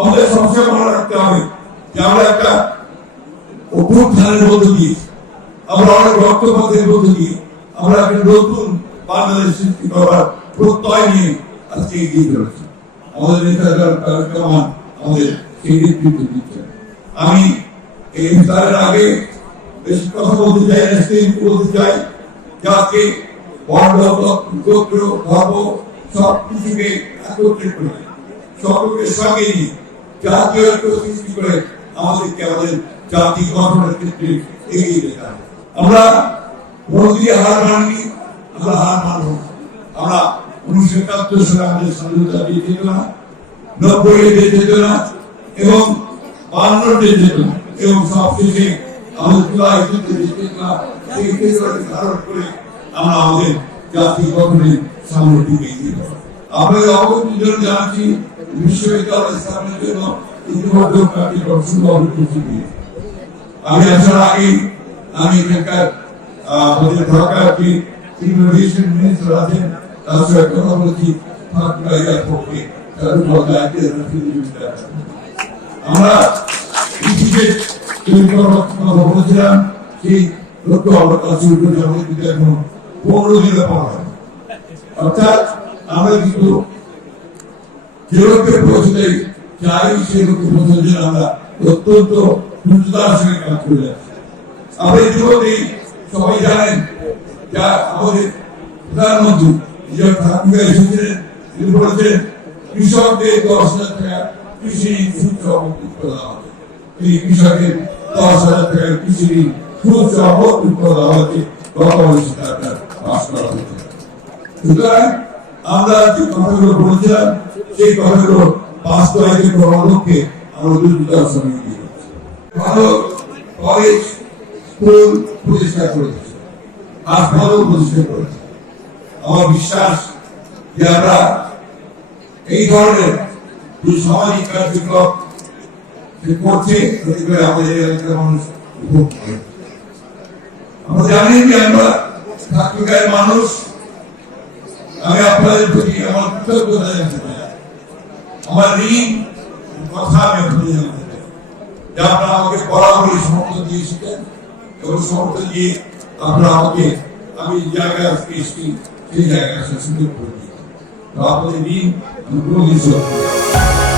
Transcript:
আমাদের সবসময় মনে রাখতে হবে যে আমরা একটা অভ্যুত্থানের মধ্য দিয়ে, আমরা অনেক রক্তপাতের মধ্য দিয়ে আমরা একটা নতুন বাংলাদেশ সৃষ্টি করার প্রত্যয় নিয়ে আজকে এগিয়ে চলেছি। আমাদের নেতারা আমাদের সেই নেতৃত্ব দিচ্ছেন। আমি এই ইফতারের আগে বেশি কথা বলতে চাই না, বলতে চাই যে আজকে বর্ণ, গোত্র, ধর্ম সব কিছুকে একত্রিত করে সকলকে সঙ্গে নিয়ে জাতীয় ঐক্য সৃষ্টি করে আমাদেরকে আমাদের জাতি গঠনের ক্ষেত্রে এগিয়ে যেতে হবে। আমরা কোনদিকে হার মানিনি, আমরা হার মানব না। আমরা 1971 সালে আমাদের স্বাধীনতা দিয়ে যেত না, 90 যেত না এবং 52 যেত না এবং সবশেষে আমাদের জুলাই যুদ্ধে যেত না। সেই ক্ষেত্রে ধারণ করে আমরা আমাদের জাতি গঠনের সামনের দিকে এগিয়ে যাব। আপনাদের অবগতির জন্য জানাচ্ছি বিশ্ববিদ্যালয় স্থাপনের জন্য ইতিমধ্যে কার্যক্রম শুরু হবে। আমি আসার আগে আমি এখানকার আমাদের ঢাকার যে ইনোভেশন মিনিস্টার আছেন তার সাথে কথা বলছি। আমরা বলেছিলাম সেই লক্ষ্য আমরা কাজ শুরু করি আমাদের কিন্তু এখন 15 দিনে পাওয়া হয়। অর্থাৎ আমরা কিন্তু যে লক্ষ্যে পৌঁছতে চাই সেই লক্ষ্যে পৌঁছার জন্য আমরা অত্যন্ত দ্রুততার সঙ্গে কাজ করে যাচ্ছি। আমরা ইতিমধ্যেই সবাই জানেন যা আমাদের প্রধানমন্ত্রী এসেছিলেন, তিনি বলেছেন কৃষকদের 10,000 টাকা কৃষি ঋণ সুদ সহ মুক্ত করা হবে। এই কৃষকের 10,000 টাকা কৃষি ঋণ সুদ সহ মুক্ত করা হবে। সুতরাং আমরা যে কথাগুলো বলেছিলাম সেই কথাগুলো বাস্তবায়িত করার লক্ষ্যে আমরা দ্রুততার সঙ্গে এগিয়ে যাচ্ছি। ভালো কলেজ, স্কুল প্রতিষ্ঠা করেছে, হাসপাতাল প্রতিষ্ঠা করেছে। আমার বিশ্বাস যে আমরা এই ধরনের যে সামাজিক কার্যক্রম করছে আমাদের এলাকার মানুষ উপভোগ করে। আমরা জানি যে আমরা ঠাকুরগাঁয়ের মানুষ। আমি আপনাদের প্রতি আমার কৃতজ্ঞতা জানাতে চাই। আমার ঋণ কথা আমি আপনাদের জানাতে চাই যে আপনারা আমাকে বরাবরই সমর্থন দিয়েছিলেন এবং সমর্থন দিয়ে আপনারা আমাকে আমি জায়গায় এসেছি সেই জায়গায় আসার সুযোগ করে দিয়েছেন। আপনাদের ঋণ আমি কোনোদিন শোধ করব না।